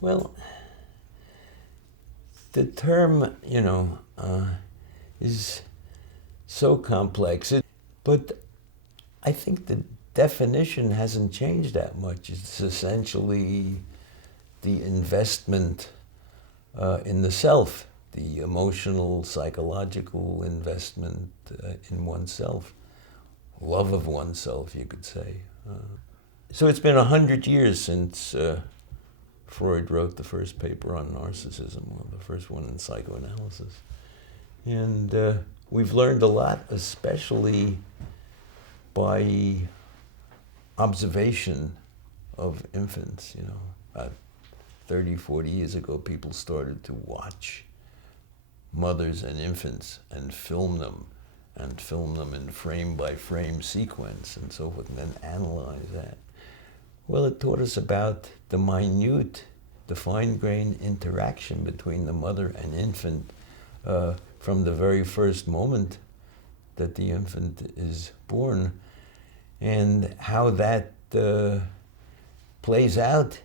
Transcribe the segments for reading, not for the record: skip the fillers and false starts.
Well, the term, is so complex. But I think the definition hasn't changed that much. It's essentially the investment in the self, the emotional, psychological investment in oneself, love of oneself, you could say. So it's been 100 years since Freud wrote the first paper on narcissism, well, the first one in Psychoanalysis. And we've learned a lot, especially by observation of infants. 30, 40 years ago, people started to watch mothers and infants and film them in frame-by-frame sequence and so forth, and then analyze that. Well, it taught us about the minute, the fine-grained interaction between the mother and infant from the very first moment that the infant is born, and how that plays out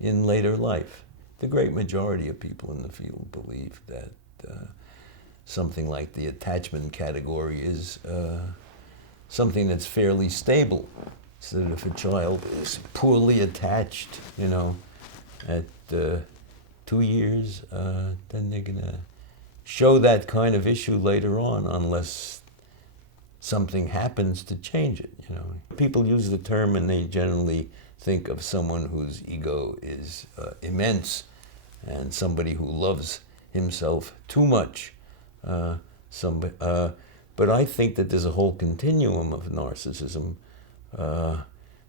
in later life. The great majority of people in the field believe that something like the attachment category is something that's fairly stable. So that if a child is poorly attached, at 2 years, then they're gonna show that kind of issue later on unless something happens to change it, People use the term and they generally think of someone whose ego is immense and somebody who loves himself too much. But I think that there's a whole continuum of narcissism,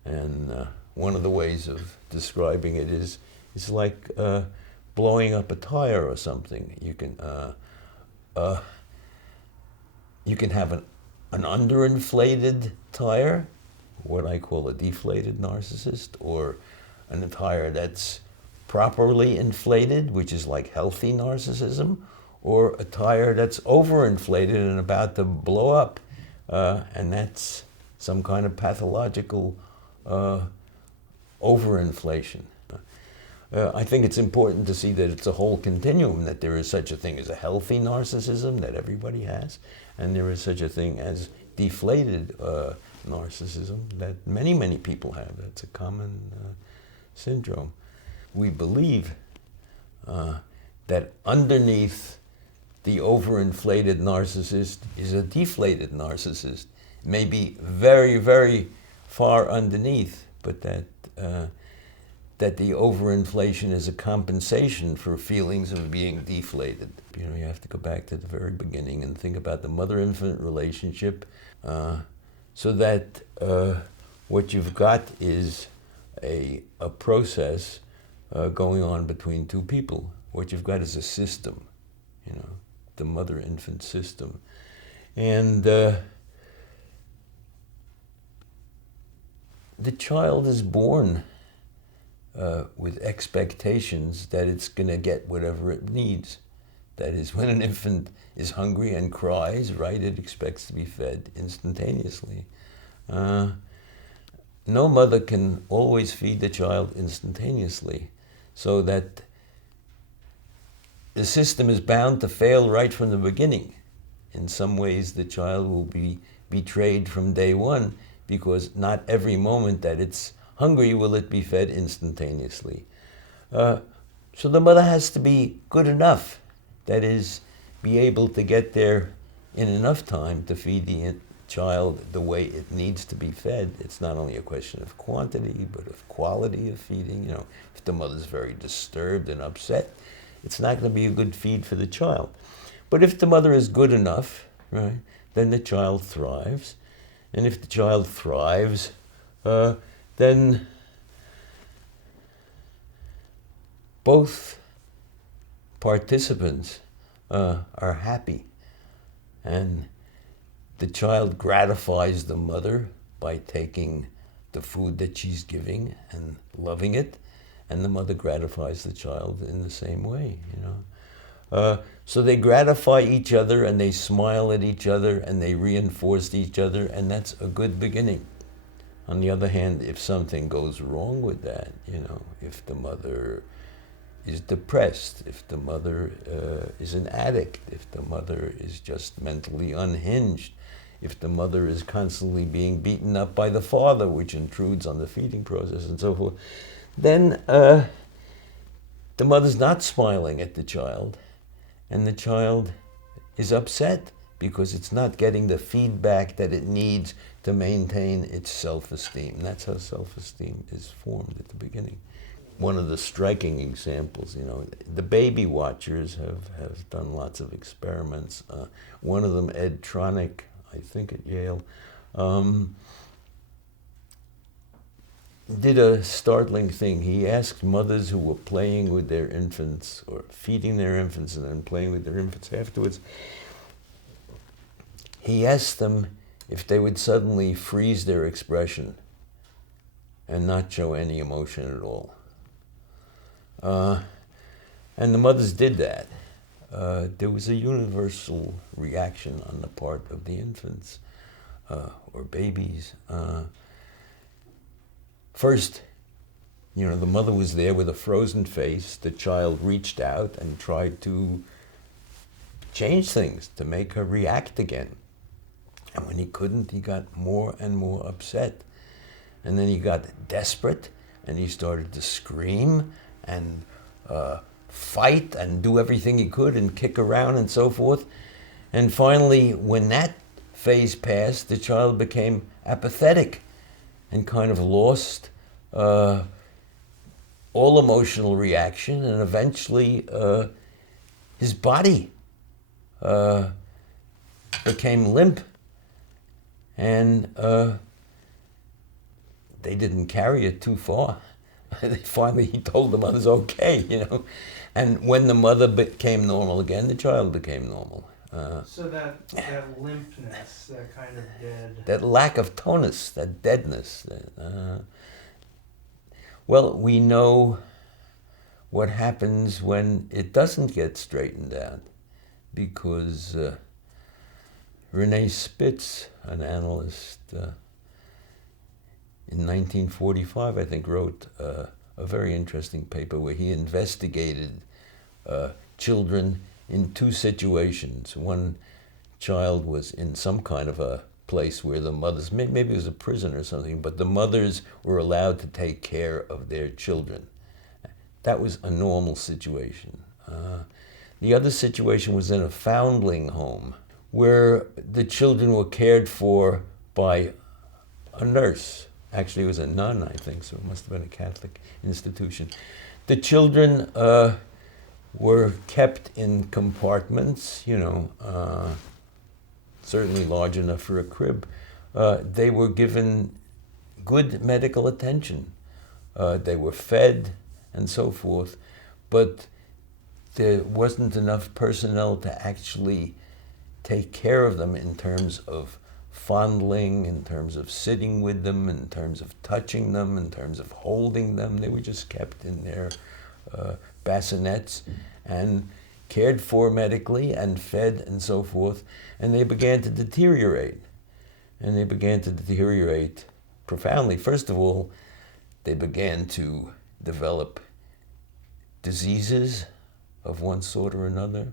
and one of the ways of describing it is like blowing up a tire or something. You can have an underinflated tire, what I call a deflated narcissist, or an tire that's properly inflated, which is like healthy narcissism, or a tire that's overinflated and about to blow up, and that's some kind of pathological overinflation. I think it's important to see that it's a whole continuum, that there is such a thing as a healthy narcissism that everybody has, and there is such a thing as deflated narcissism that many, many people have. That's a common syndrome. We believe that underneath the overinflated narcissist is a deflated narcissist, maybe very, very far underneath, but that the overinflation is a compensation for feelings of being deflated. You have to go back to the very beginning and think about the mother-infant relationship, so that what you've got is a process going on between two people. What you've got is a system, the mother-infant system. And the child is born with expectations that it's going to get whatever it needs. That is, when an infant is hungry and cries, right, it expects to be fed instantaneously. No mother can always feed the child instantaneously, so that the system is bound to fail right from the beginning. In some ways, the child will be betrayed from day one, because not every moment that it's hungry will it be fed instantaneously. So the mother has to be good enough, that is, be able to get there in enough time to feed the child the way it needs to be fed. It's not only a question of quantity, but of quality of feeding. If the mother's very disturbed and upset, it's not going to be a good feed for the child. But if the mother is good enough, right, then the child thrives. And if the child thrives, then both participants are happy. And the child gratifies the mother by taking the food that she's giving and loving it, and the mother gratifies the child in the same way, So they gratify each other, and they smile at each other, and they reinforce each other, and that's a good beginning. On the other hand, if something goes wrong with that, if the mother is depressed, if the mother is an addict, if the mother is just mentally unhinged, if the mother is constantly being beaten up by the father, which intrudes on the feeding process and so forth, then the mother's not smiling at the child, and the child is upset because it's not getting the feedback that it needs to maintain its self-esteem. That's how self-esteem is formed at the beginning. One of the striking examples, the baby watchers have done lots of experiments. One of them, Ed Tronick, I think at Yale, did a startling thing. He asked mothers who were playing with their infants or feeding their infants and then playing with their infants afterwards, he asked them if they would suddenly freeze their expression and not show any emotion at all. And the mothers did that. There was a universal reaction on the part of the infants or babies. First, the mother was there with a frozen face. The child reached out and tried to change things to make her react again. And when he couldn't, he got more and more upset. And then he got desperate, and he started to scream and fight and do everything he could and kick around and so forth. And finally, when that phase passed, the child became apathetic and kind of lost all emotional reaction, and eventually his body became limp. And they didn't carry it too far. Finally, he told the mothers, okay, And when the mother became normal again, the child became normal. So that limpness, that kind of dead... That lack of tonus, that deadness. Well, we know what happens when it doesn't get straightened out, because Renee Spitz, an analyst, in 1945, I think, wrote a very interesting paper where he investigated children in two situations. One child was in some kind of a place where the mothers, maybe it was a prison or something, but the mothers were allowed to take care of their children. That was a normal situation. The other situation was in a foundling home where the children were cared for by a nurse. Actually, it was a nun, I think, so it must have been a Catholic institution. The children were kept in compartments, certainly large enough for a crib. They were given good medical attention. They were fed and so forth, but there wasn't enough personnel to actually take care of them in terms of fondling, in terms of sitting with them, in terms of touching them, in terms of holding them. They were just kept in their bassinets and cared for medically and fed and so forth. And they began to deteriorate. And they began to deteriorate profoundly. First of all, they began to develop diseases of one sort or another.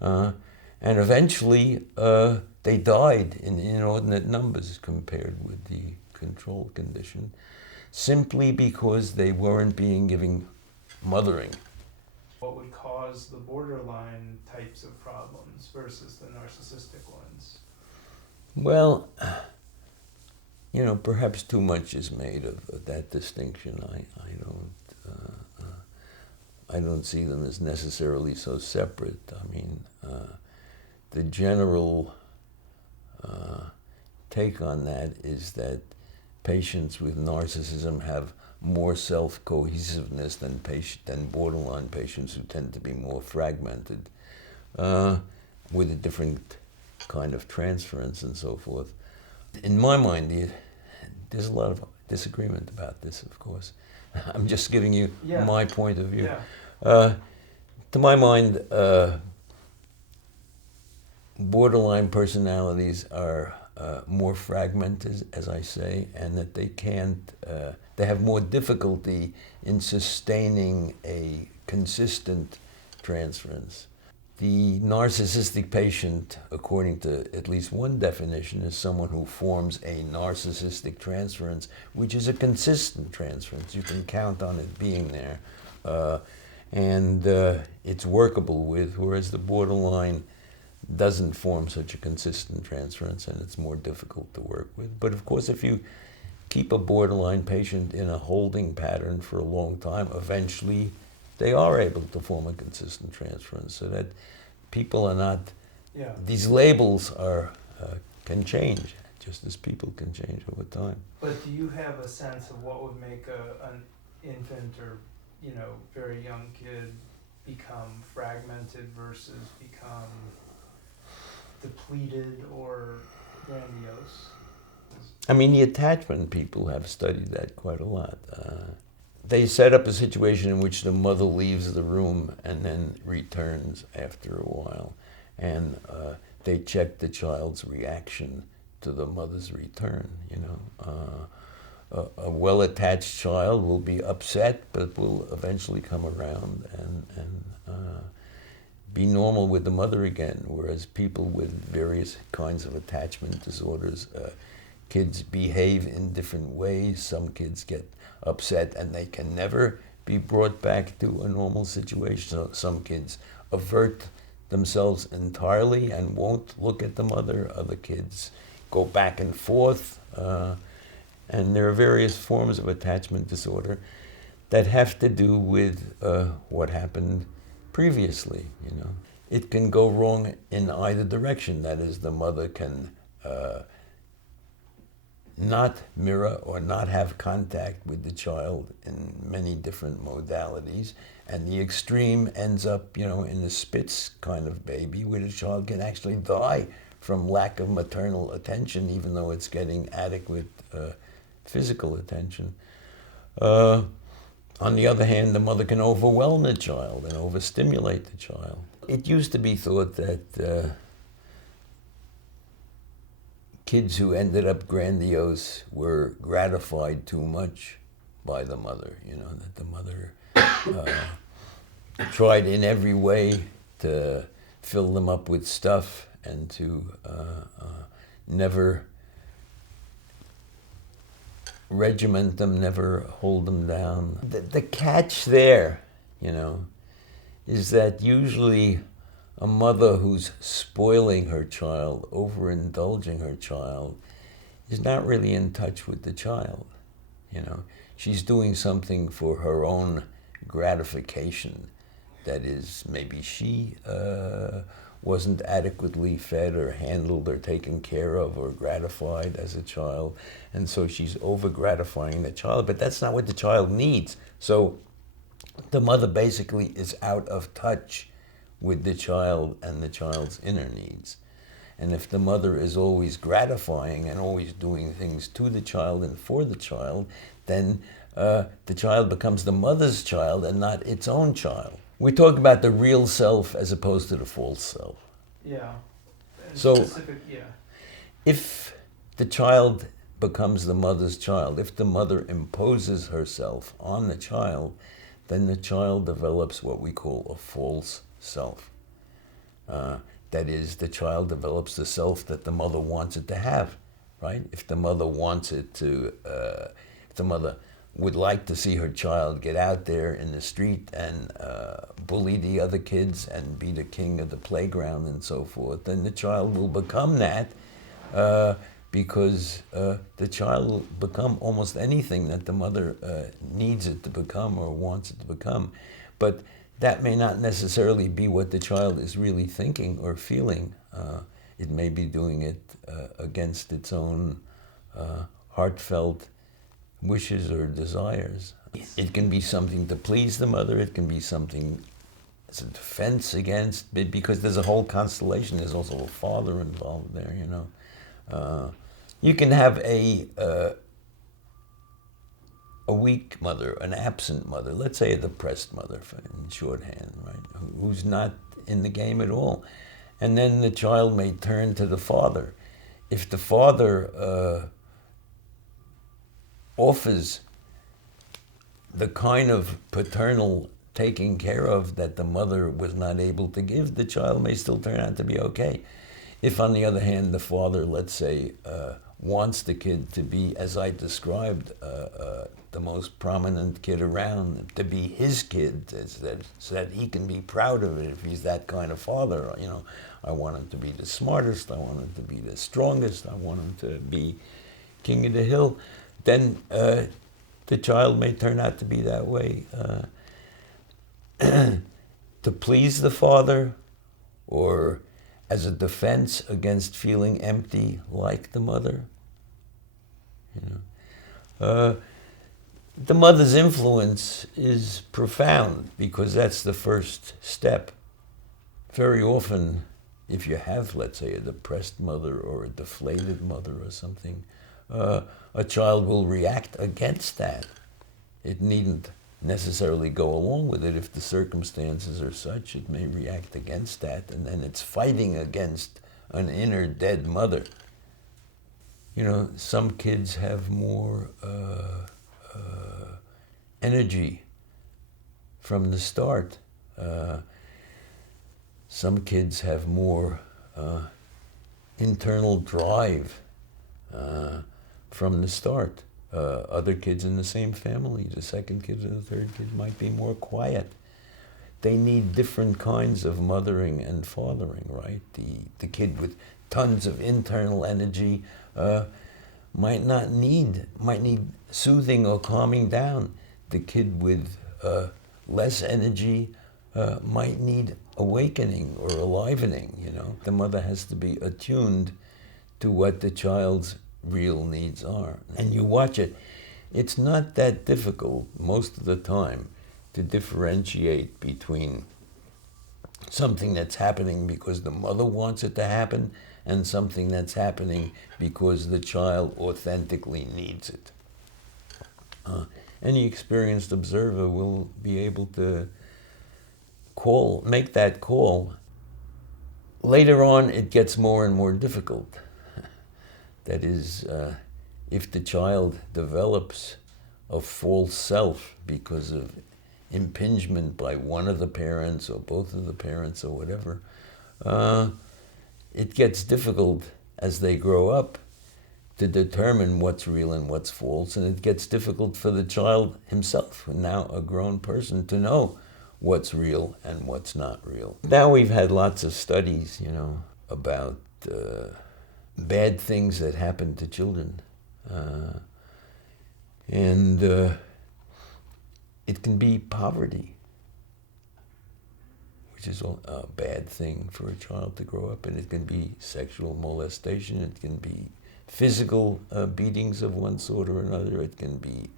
And eventually, they died in inordinate numbers compared with the control condition, simply because they weren't being given mothering. What would cause the borderline types of problems versus the narcissistic ones? Well, perhaps too much is made of that distinction. I don't see them as necessarily so separate. I mean, the general take on that is that patients with narcissism have more self-cohesiveness than borderline patients who tend to be more fragmented, with a different kind of transference and so forth. In my mind, there's a lot of disagreement about this, of course. I'm just giving you my point of view. Yeah. To my mind, borderline personalities are more fragmented, as I say, and that they can't, they have more difficulty in sustaining a consistent transference. The narcissistic patient, according to at least one definition, is someone who forms a narcissistic transference, which is a consistent transference. You can count on it being there. And it's workable with, whereas the borderline doesn't form such a consistent transference, and it's more difficult to work with. But of course, if you keep a borderline patient in a holding pattern for a long time, eventually they are able to form a consistent transference, so that people are not, these labels are can change, just as people can change over time. But do you have a sense of what would make an infant or, very young kid become fragmented versus become depleted or grandiose? I mean, the attachment people have studied that quite a lot. They set up a situation in which the mother leaves the room and then returns after a while. And they check the child's reaction to the mother's return, A well-attached child will be upset, but will eventually come around and be normal with the mother again, whereas people with various kinds of attachment disorders, kids behave in different ways. Some kids get upset and they can never be brought back to a normal situation. So some kids avert themselves entirely and won't look at the mother. Other kids go back and forth. And there are various forms of attachment disorder that have to do with what happened previously. It can go wrong in either direction. That is, the mother can not mirror or not have contact with the child in many different modalities, and the extreme ends up, in the Spitz kind of baby, where the child can actually die from lack of maternal attention, even though it's getting adequate physical attention. On the other hand, the mother can overwhelm the child and overstimulate the child. It used to be thought that kids who ended up grandiose were gratified too much by the mother, that the mother tried in every way to fill them up with stuff and to never regiment them, never hold them down. The catch there, is that usually a mother who's spoiling her child, overindulging her child, is not really in touch with the child. She's doing something for her own gratification. That is, maybe she wasn't adequately fed or handled or taken care of or gratified as a child, and so she's over-gratifying the child, but that's not what the child needs. So the mother basically is out of touch with the child and the child's inner needs. And if the mother is always gratifying and always doing things to the child and for the child, then the child becomes the mother's child and not its own child. We talk about the real self as opposed to the false self. Yeah. So if the child becomes the mother's child, if the mother imposes herself on the child, then the child develops what we call a false self. That is, the child develops the self that the mother wants it to have, right? If the mother wants it to, if the mother would like to see her child get out there in the street and bully the other kids and be the king of the playground and so forth, then the child will become that because the child will become almost anything that the mother needs it to become or wants it to become. But that may not necessarily be what the child is really thinking or feeling. It may be doing it against its own heartfelt wishes or desires. It can be something to please the mother, it can be something as a defense against, because there's a whole constellation. There's also a father involved there, You can have a weak mother, an absent mother, let's say a depressed mother in shorthand, right, who's not in the game at all. And then the child may turn to the father if the father offers the kind of paternal taking care of that the mother was not able to give, the child may still turn out to be okay. If, on the other hand, the father, let's say, wants the kid to be, as I described, the most prominent kid around, to be his kid, so that he can be proud of it if he's that kind of father. You know, I want him to be the smartest, I want him to be the strongest, I want him to be king of the hill, then the child may turn out to be that way. To please the father, or as a defense against feeling empty like the mother. You know, the mother's influence is profound because that's the first step. Very often, if you have, let's say, a depressed mother or a deflated mother or something, a child will react against that. It needn't necessarily go along with it. If the circumstances are such, it may react against that, and then it's fighting against an inner dead mother. You know, some kids have more energy from the start. Some kids have more internal drive from the start. Other kids in the same family, the second kid and the third kid, might be more quiet. They need different kinds of mothering and fathering, right? The kid with tons of internal energy might need soothing or calming down. The kid with less energy might need awakening or alivening, you know. The mother has to be attuned to what the child's real needs are. And you watch it, it's not that difficult most of the time to differentiate between something that's happening because the mother wants it to happen and something that's happening because the child authentically needs it. Any experienced observer will be able to make that call. Later on, it gets more and more difficult. That is, if the child develops a false self because of impingement by one of the parents or both of the parents or whatever, it gets difficult as they grow up to determine what's real and what's false, and it gets difficult for the child himself, now a grown person, to know what's real and what's not real. Now we've had lots of studies, you know, about bad things that happen to children. And it can be poverty, which is a bad thing for a child to grow up in. It can be sexual molestation. It can be physical beatings of one sort or another. It can be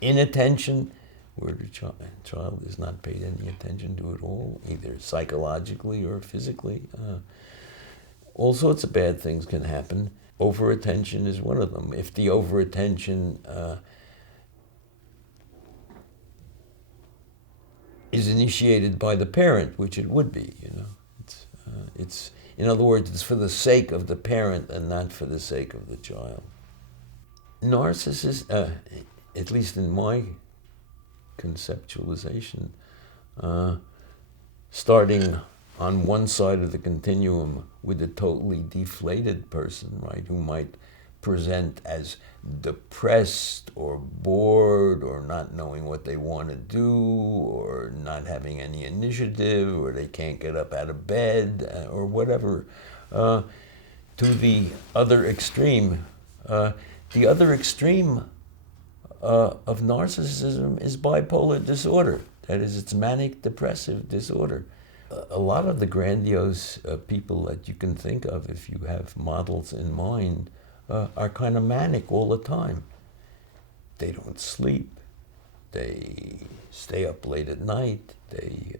inattention, where the child is not paid any attention to at all, either psychologically or physically. All sorts of bad things can happen. Overattention is one of them. If the overattention is initiated by the parent, which it would be, you know, it's in other words, it's for the sake of the parent and not for the sake of the child. Narcissists, at least in my conceptualization, starting on one side of the continuum with a totally deflated person, right, who might present as depressed or bored or not knowing what they want to do or not having any initiative or they can't get up out of bed or whatever, to the other extreme. The other extreme of narcissism is bipolar disorder. That is, it's manic depressive disorder. A lot of the grandiose people that you can think of, if you have models in mind, are kind of manic all the time. They don't sleep. They stay up late at night. They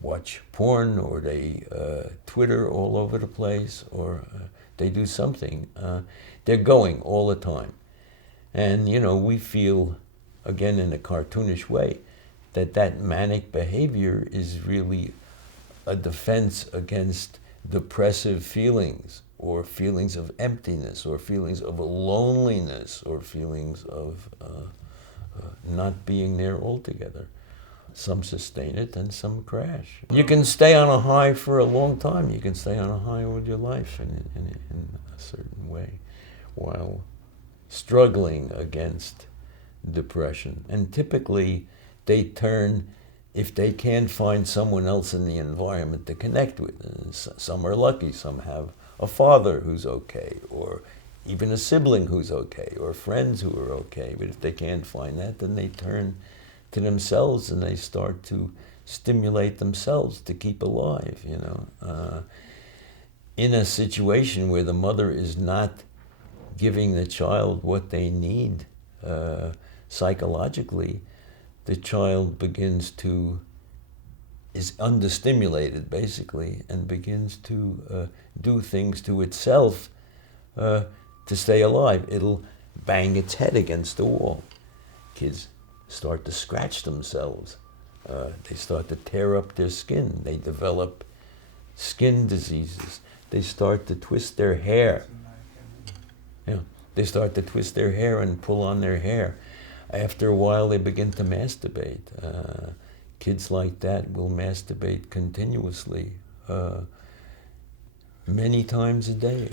watch porn, or they Twitter all over the place, or they do something. They're going all the time. And, you know, we feel, again in a cartoonish way, that manic behavior is really a defense against depressive feelings, or feelings of emptiness, or feelings of loneliness, or feelings of not being there altogether. Some sustain it and some crash. You can stay on a high for a long time. You can stay on a high all your life in a certain way while struggling against depression. And typically they turn, if they can't find someone else in the environment to connect with. Some are lucky, some have a father who's okay, or even a sibling who's okay, or friends who are okay. But if they can't find that, then they turn to themselves and they start to stimulate themselves to keep alive, you know. In a situation where the mother is not giving the child what they need psychologically, the child is understimulated basically, and begins to do things to itself to stay alive. It'll bang its head against the wall. Kids start to scratch themselves. They start to tear up their skin. They develop skin diseases. They start to twist their hair. Yeah, they start to twist their hair and pull on their hair. After a while, they begin to masturbate. Kids like that will masturbate continuously, many times a day,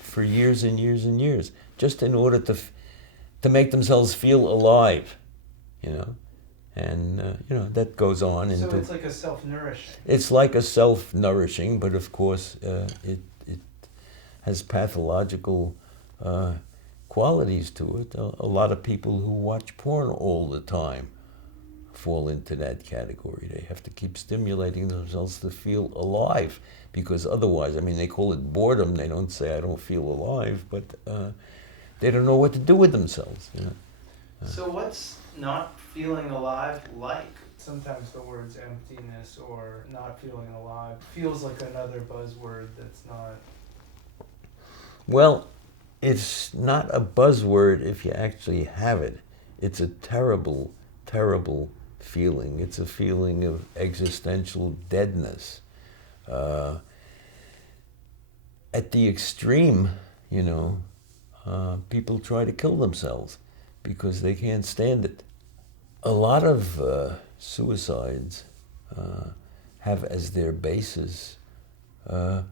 for years and years and years, just in order to make themselves feel alive, you know. And, you know, that goes on into... So it's like a self-nourishing. It's like a self-nourishing, but of course it has pathological qualities to it. A lot of people who watch porn all the time fall into that category. They have to keep stimulating themselves to feel alive, because otherwise, I mean, they call it boredom. They don't say, I don't feel alive, but they don't know what to do with themselves, you know. So what's not feeling alive like? Sometimes the words emptiness or not feeling alive feels like another buzzword that's not... Well, it's not a buzzword if you actually have it. It's a terrible, terrible feeling. It's a feeling of existential deadness. At the extreme, you know, people try to kill themselves because they can't stand it. A lot of suicides have as their basis that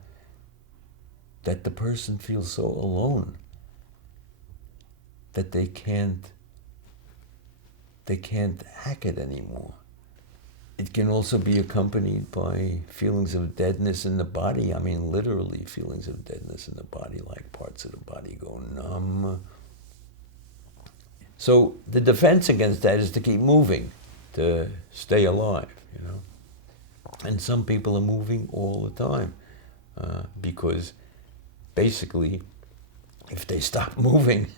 the person feels so alone that they can't hack it anymore. It can also be accompanied by feelings of deadness in the body. I mean, literally feelings of deadness in the body, like parts of the body go numb. So the defense against that is to keep moving, to stay alive, you know. And some people are moving all the time because basically, if they stop moving,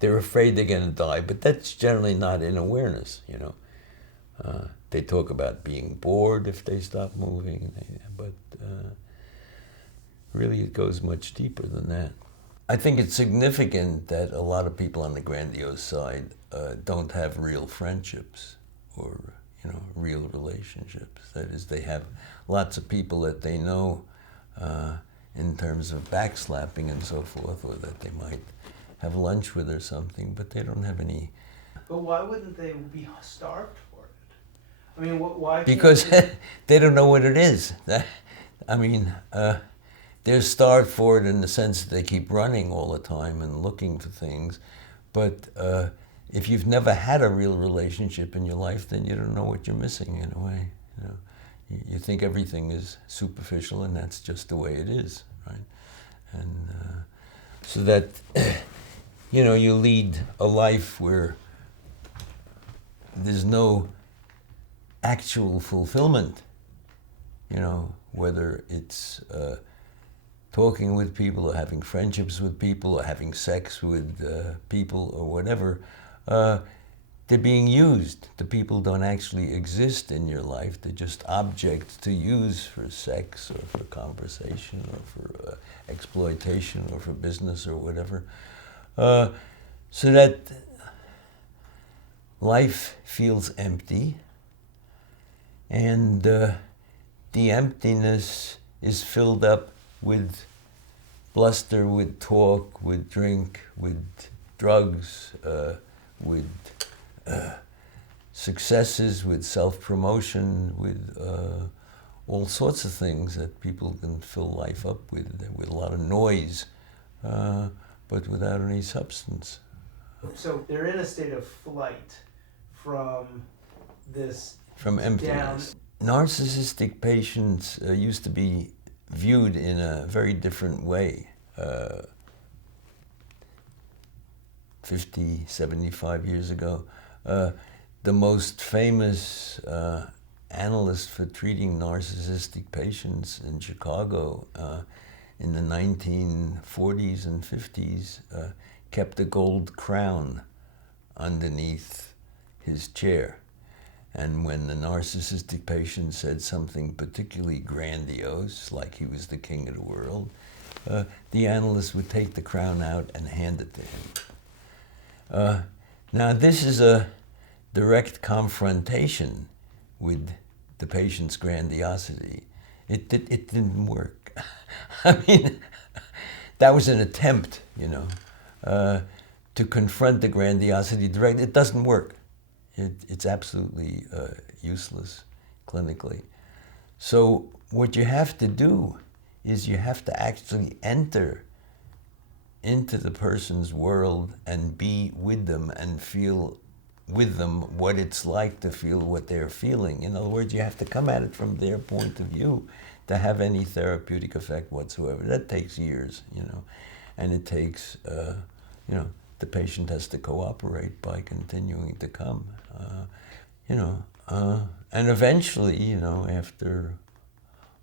they're afraid they're going to die. But that's generally not in awareness, you know. They talk about being bored if they stop moving, but really it goes much deeper than that. I think it's significant that a lot of people on the grandiose side don't have real friendships or, you know, real relationships. That is, they have lots of people that they know in terms of backslapping and so forth, or that they might have lunch with or something, but they don't have any... But why wouldn't they be starved for it? I mean, why? Because they don't know what it is. I mean, they're starved for it in the sense that they keep running all the time and looking for things. But if you've never had a real relationship in your life, then you don't know what you're missing in a way. You know, you think everything is superficial, and that's just the way it is, right? And so that, you know, you lead a life where there's no actual fulfillment, you know, whether it's talking with people or having friendships with people or having sex with people or whatever. They're being used. The people don't actually exist in your life. They're just objects to use for sex or for conversation or for exploitation or for business or whatever. So that life feels empty, and the emptiness is filled up with bluster, with talk, with drink, with drugs, with successes, with self-promotion, with all sorts of things that people can fill life up with a lot of noise, but without any substance. So they're in a state of flight from this From emptiness. Narcissistic patients used to be viewed in a very different way 50, 75 years ago. The most famous analyst for treating narcissistic patients in Chicago in the 1940s and 50s kept a gold crown underneath his chair. And when the narcissistic patient said something particularly grandiose, like he was the king of the world, the analyst would take the crown out and hand it to him. Now this is a direct confrontation with the patient's grandiosity. It didn't work. I mean, that was an attempt, you know, to confront the grandiosity direct. It doesn't work. It's absolutely useless clinically. So what you have to do is you have to actually enter into the person's world and be with them and feel with them what it's like to feel what they're feeling. In other words, you have to come at it from their point of view to have any therapeutic effect whatsoever. That takes years, you know, and it takes, you know, the patient has to cooperate by continuing to come, you know, and eventually, you know, after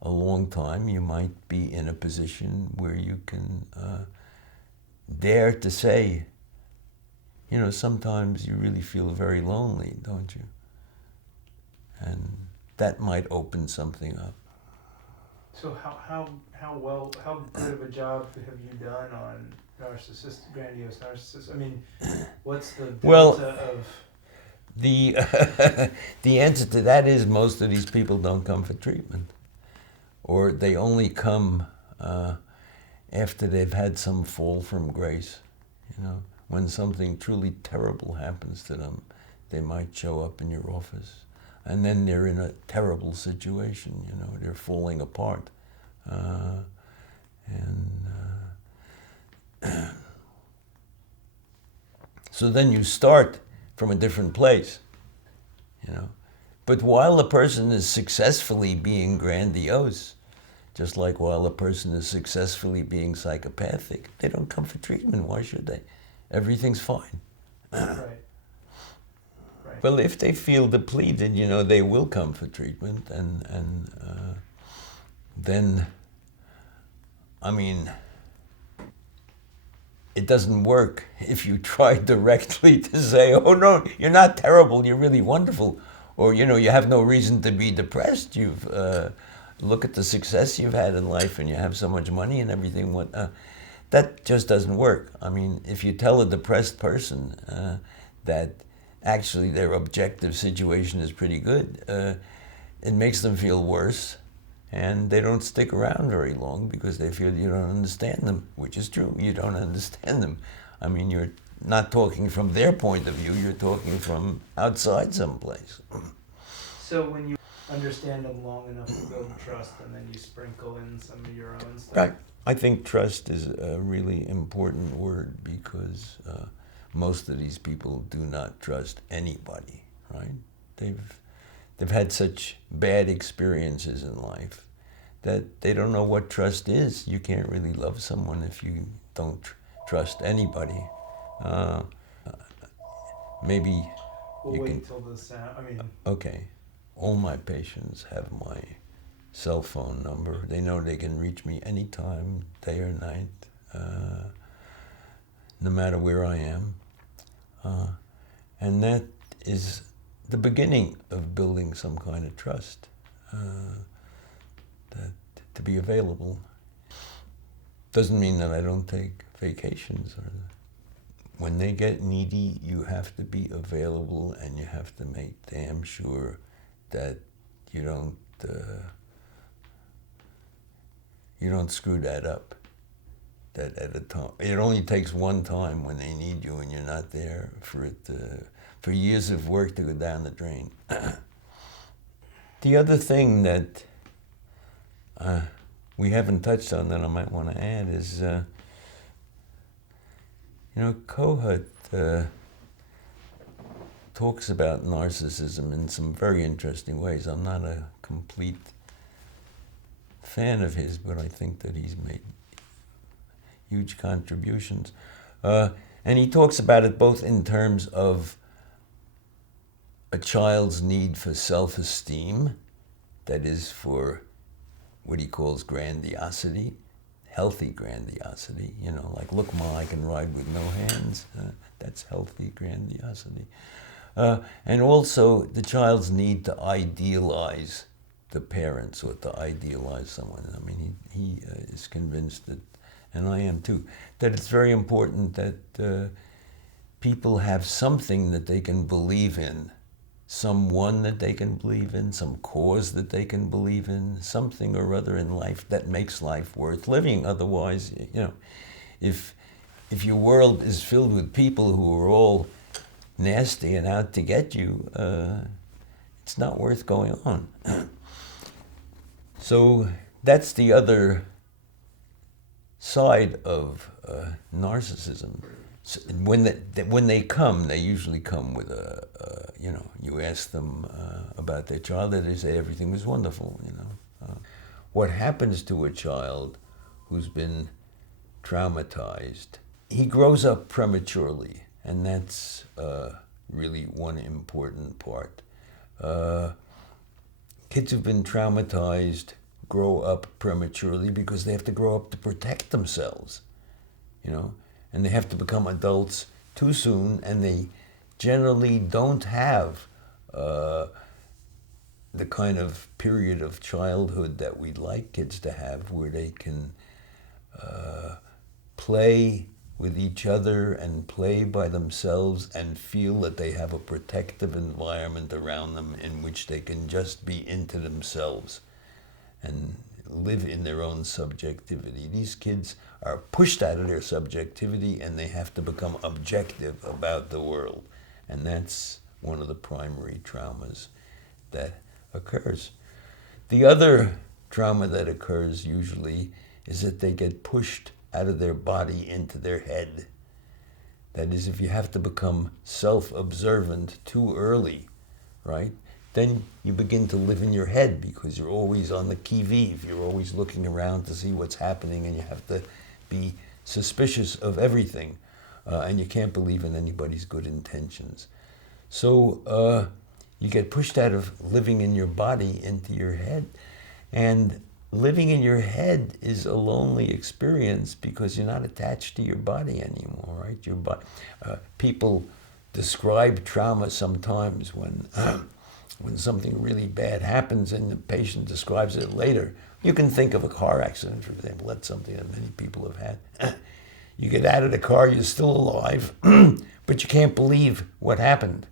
a long time, you might be in a position where you can dare to say, you know, sometimes you really feel very lonely, don't you? And that might open something up. So how good of a job have you done on grandiose narcissists? I mean, what's the delta of... The answer to that is most of these people don't come for treatment, or they only come after they've had some fall from grace. You know, when something truly terrible happens to them, they might show up in your office, and then they're in a terrible situation. You know, they're falling apart, so then you start from a different place, you know. But while a person is successfully being grandiose, just like while a person is successfully being psychopathic, they don't come for treatment. Why should they? Everything's fine. Right. Right. Well, if they feel depleted, you know, they will come for treatment, and then, I mean, it doesn't work if you try directly to say, oh no, you're not terrible, you're really wonderful. Or, you know, you have no reason to be depressed. You've, look at the success you've had in life and you have so much money and everything. That just doesn't work. I mean, if you tell a depressed person that actually their objective situation is pretty good, it makes them feel worse. And they don't stick around very long because they feel you don't understand them, which is true. You don't understand them. I mean, you're not talking from their point of view, you're talking from outside someplace. So when you understand them long enough to build trust, and then you sprinkle in some of your own stuff? Right. I think trust is a really important word because most of these people do not trust anybody, right? They've had such bad experiences in life that they don't know what trust is. You can't really love someone if you don't trust anybody. Maybe we'll you wait can... till the sound, I mean... Okay. All my patients have my cell phone number. They know they can reach me anytime, day or night, no matter where I am. And that is the beginning of building some kind of trust, that to be available. Doesn't mean that I don't take vacations. Or when they get needy, you have to be available, and you have to make damn sure that you don't you don't screw that up. That at a time, it only takes one time when they need you and you're not there for it for years of work to go down the drain. The other thing that we haven't touched on that I might want to add is, Kohut talks about narcissism in some very interesting ways. I'm not a complete fan of his, but I think that he's made huge contributions. And he talks about it both in terms of a child's need for self-esteem, that is for what he calls grandiosity, healthy grandiosity, like, look, Ma, I can ride with no hands. That's healthy grandiosity. And also the child's need to idealize the parents or to idealize someone. I mean, he is convinced that, and I am too, that it's very important that people have something that they can believe in, someone that they can believe in, some cause that they can believe in, something or other in life that makes life worth living. Otherwise, if your world is filled with people who are all nasty and out to get you, it's not worth going on. So that's the other side of narcissism. So when they come, they usually come with you ask them about their childhood, they say everything was wonderful. What happens to a child who's been traumatized? He grows up prematurely, and that's really one important part. Kids who've been traumatized grow up prematurely because they have to grow up to protect themselves, and they have to become adults too soon, and they generally don't have the kind of period of childhood that we'd like kids to have, where they can play with each other and play by themselves and feel that they have a protective environment around them in which they can just be into themselves and live in their own subjectivity. These kids are pushed out of their subjectivity and they have to become objective about the world. And that's one of the primary traumas that occurs. The other trauma that occurs usually is that they get pushed out of their body into their head. That is, if you have to become self-observant too early, right? Then you begin to live in your head because you're always on the qui-vive. You're always looking around to see what's happening, and you have to be suspicious of everything. And you can't believe in anybody's good intentions. So you get pushed out of living in your body into your head. And living in your head is a lonely experience because you're not attached to your body anymore, right? Your body. People describe trauma sometimes when something really bad happens and the patient describes it later. You can think of a car accident, for example. That's something that many people have had. You get out of the car, you're still alive, but you can't believe what happened.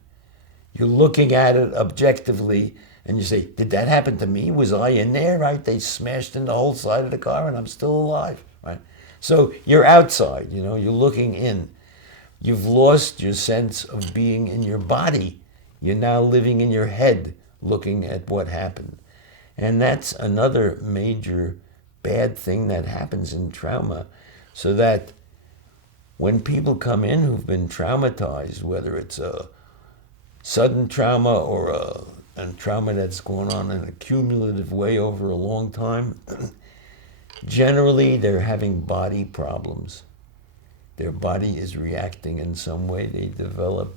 You're looking at it objectively, and you say, did that happen to me? Was I in there, right? They smashed in the whole side of the car, and I'm still alive, right? So you're outside, you're looking in. You've lost your sense of being in your body. You're now living in your head, looking at what happened. And that's another major bad thing that happens in trauma, so that when people come in who've been traumatized, whether it's a sudden trauma or a trauma that's going on in a cumulative way over a long time, generally they're having body problems. Their body is reacting in some way. They develop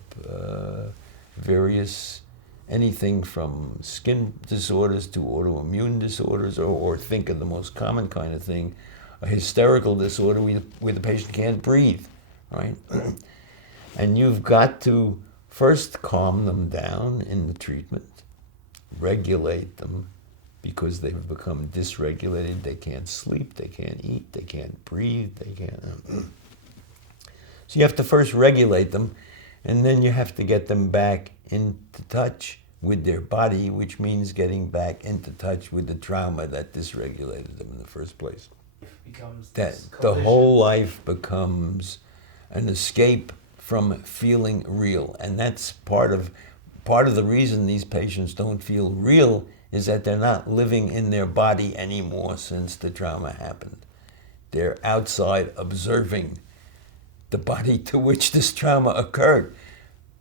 anything from skin disorders to autoimmune disorders, or think of the most common kind of thing, a hysterical disorder where the patient can't breathe, right? And you've got to first calm them down in the treatment, regulate them, because they've become dysregulated. They can't sleep, they can't eat, they can't breathe, they can't... So you have to first regulate them, and then you have to get them back into touch with their body, which means getting back into touch with the trauma that dysregulated them in the first place. becomes That this the collision. whole life becomes an escape from feeling real. And that's part of the reason these patients don't feel real is that they're not living in their body anymore since the trauma happened. They're outside observing the body to which this trauma occurred,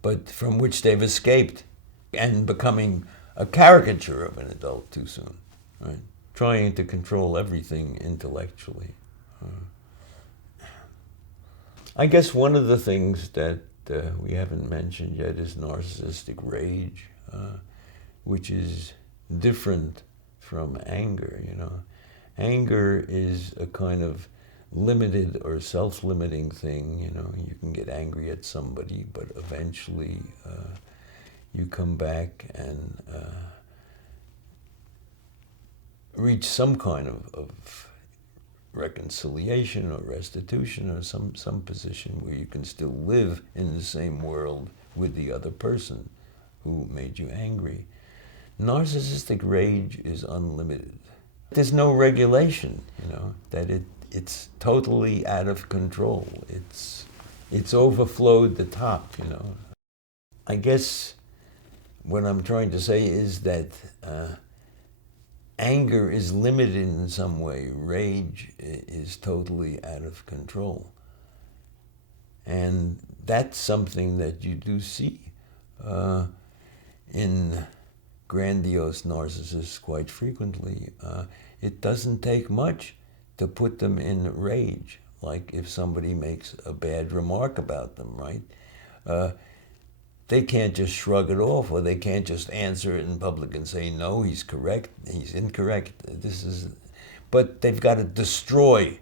but from which they've escaped and becoming a caricature of an adult too soon, right? Trying to control everything intellectually. I guess one of the things that we haven't mentioned yet is narcissistic rage, which is different from anger, you know. Anger is a kind of limited or self-limiting thing, you know. You can get angry at somebody, but eventually you come back and reach some kind of reconciliation or restitution or some position where you can still live in the same world with the other person who made you angry. Narcissistic rage is unlimited. There's no regulation, you know, that it's totally out of control. It's overflowed the top, you know. I guess what I'm trying to say is that anger is limited in some way. Rage is totally out of control. And that's something that you do see in grandiose narcissists quite frequently. It doesn't take much to put them in rage, like if somebody makes a bad remark about them, right? They can't just shrug it off, or they can't just answer it in public and say, no, he's correct, he's incorrect, but they've got to destroy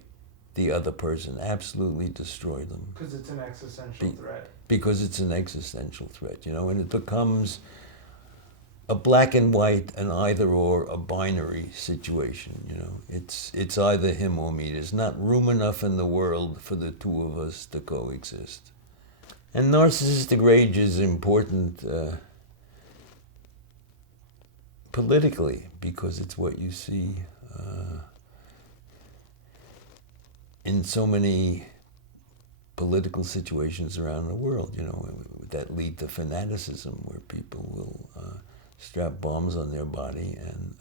the other person, absolutely destroy them. Because it's an existential threat. Because it's an existential threat, you know, and it becomes a black and white, an either or, a binary situation, you know. It's either him or me. There's not room enough in the world for the two of us to coexist. And narcissistic rage is important politically, because it's what you see in so many political situations around the world, you know, that lead to fanaticism, where people will strap bombs on their body and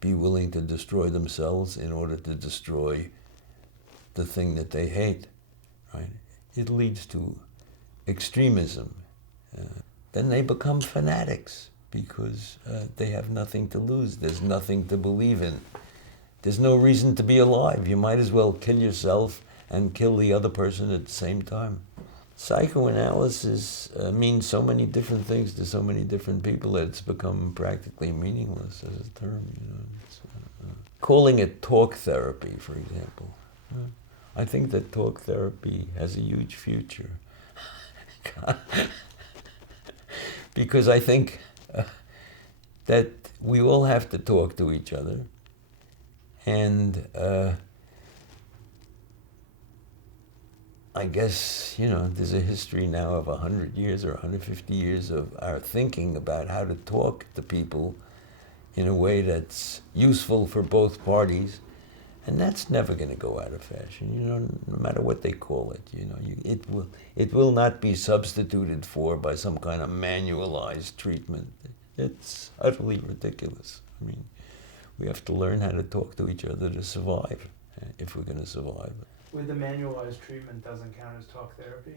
be willing to destroy themselves in order to destroy the thing that they hate, right? It leads to extremism. Then they become fanatics because they have nothing to lose. There's nothing to believe in. There's no reason to be alive. You might as well kill yourself and kill the other person at the same time. Psychoanalysis means so many different things to so many different people that it's become practically meaningless as a term. You know, calling it talk therapy, for example. I think that talk therapy has a huge future. Because I think that we all have to talk to each other, and I guess, you know, there's a history now of 100 years or 150 years of our thinking about how to talk to people in a way that's useful for both parties. And that's never going to go out of fashion, you know, no matter what they call it. You know, it will not be substituted for by some kind of manualized treatment. It's utterly ridiculous. I mean, we have to learn how to talk to each other to survive, if we're going to survive. With the manualized treatment doesn't count as talk therapy?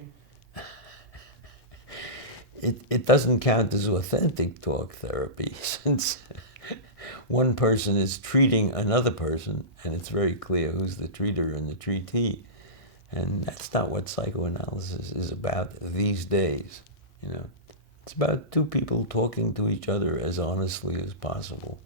It doesn't count as authentic talk therapy, since one person is treating another person, and it's very clear who's the treater and the treatee. And that's not what psychoanalysis is about these days. You know, it's about two people talking to each other as honestly as possible.